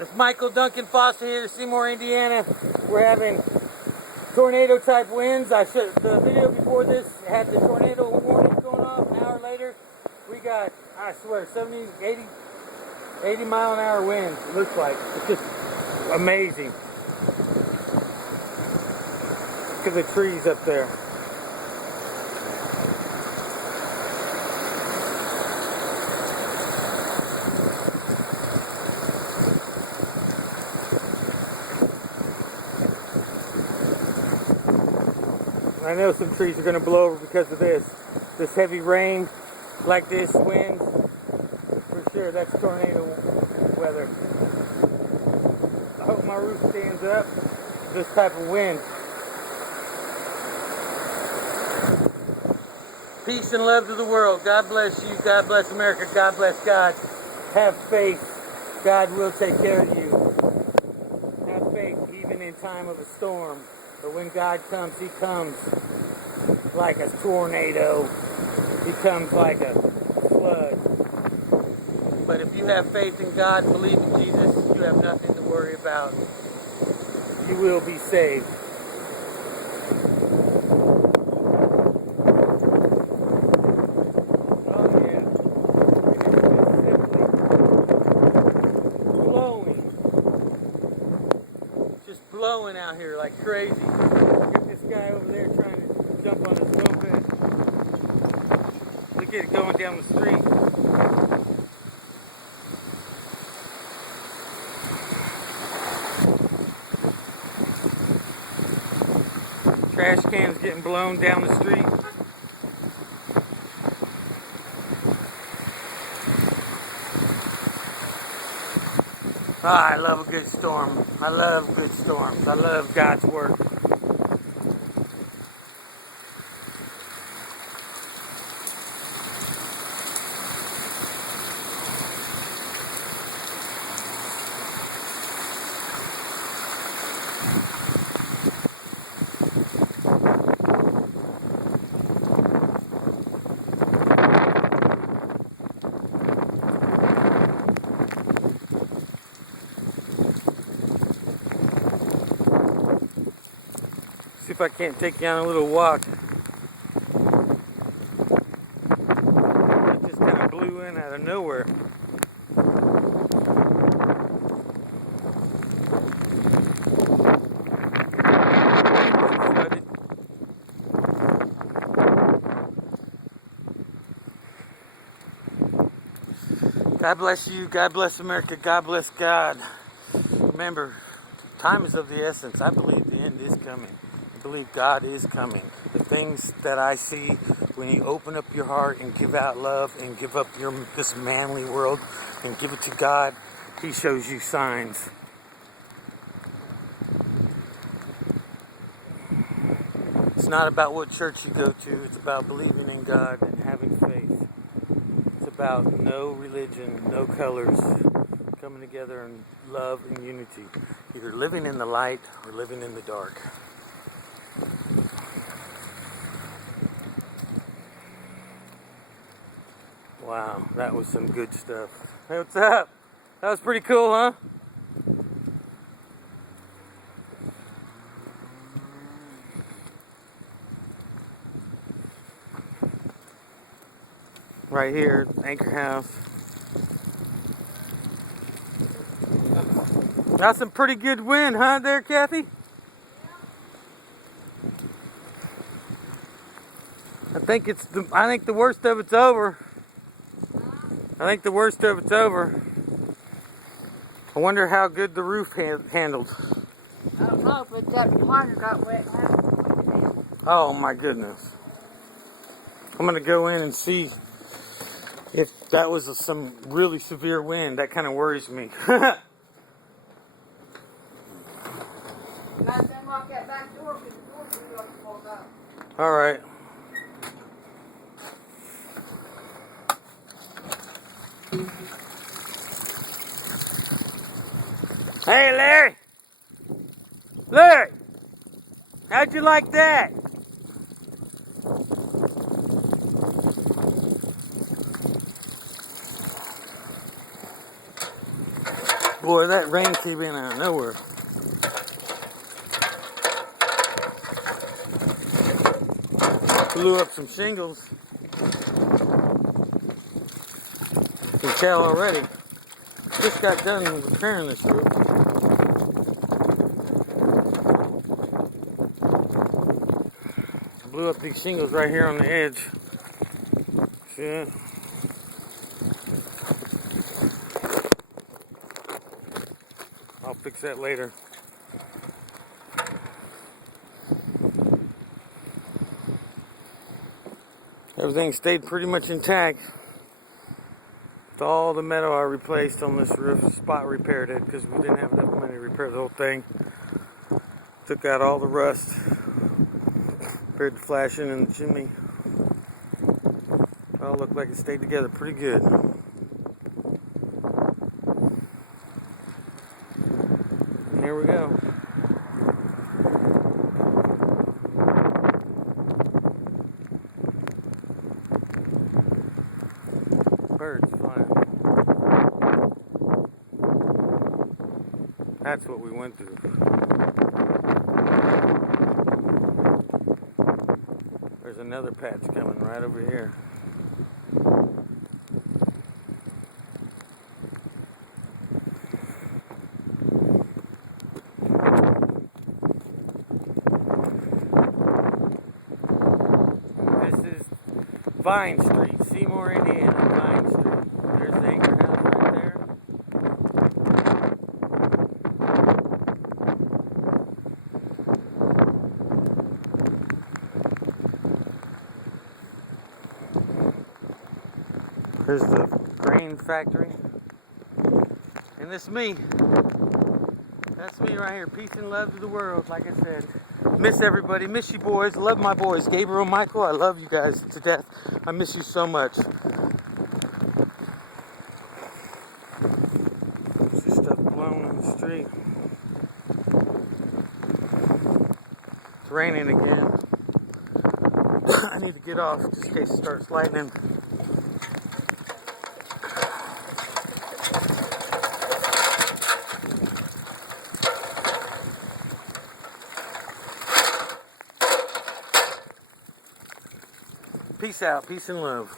It's Michael Duncan Foster here, Seymour, Indiana. We're having tornado type winds. The video before this had the tornado warning going off. An hour later, we got, I swear, 70, 80 mile an hour winds. It looks like. It's just amazing. Look at the trees up there. I know some trees are going to blow over because of this heavy rain, like this wind. For sure, that's tornado weather. I hope my roof stands up. This type of wind. Peace and love to the world. God bless you. God bless America. God bless God. Have faith. God will take care of you. Have faith even in time of a storm. But when God comes, He comes like a tornado. He comes like a flood. But if you have faith in God and believe in Jesus, you have nothing to worry about. You will be saved. Oh yeah. It is simply blowing. Just blowing out here like crazy. Look at this guy over there trying to jump on his moped. Look at it going down the street. Trash cans getting blown down the street. I love a good storm. I love good storms. I love God's work. See if I can't take you on a little walk. It just kind of blew in out of nowhere. God bless you. God bless America. God bless God. Remember, time is of the essence. I believe the end is coming. I believe God is coming. The things that I see when you open up your heart and give out love and give up this manly world and give it to God, He shows you signs. It's not about what church you go to. It's about believing in God and having faith. It's about no religion, no colors, coming together in love and unity. Either living in the light or living in the dark. Wow, that was some good stuff. Hey, what's up? That was pretty cool, huh? Right here, Anchor House. That's some pretty good wind, huh, there, Kathy? I think the worst of it's over. I think the worst of it's over. I wonder how good the roof handled. I don't know if it's got your monitor got wet. Oh my goodness. I'm gonna go in and see if that was some really severe wind. That kind of worries me. Last time lock that back door because the door was pulled up. All right. Hey, Larry. Larry, how'd you like that? Boy, that rain came in out of nowhere. Blew up some shingles. You can tell already. Just got done repairing this roof. Blew up these shingles right here on the edge. See that? I'll fix that later. Everything stayed pretty much intact. With all the metal I replaced on this roof, spot repaired it because we didn't have enough money to repair the whole thing. Took out all the rust. Repaired the flashing in the chimney. All looked like it stayed together pretty good. And here we go. Birds flying. That's what we went through. There's another patch coming right over here. This is Vine Street, Seymour, Indiana. Vine Street. There's the anchor house right there. There's the grain factory. And this is me. That's me right here. Peace and love to the world, like I said. Miss everybody. Miss you boys. Love my boys. Gabriel, Michael, I love you guys to death. I miss you so much. See stuff blown in the street. It's raining again. I need to get off just in case it starts lightning. Peace out. Peace and love.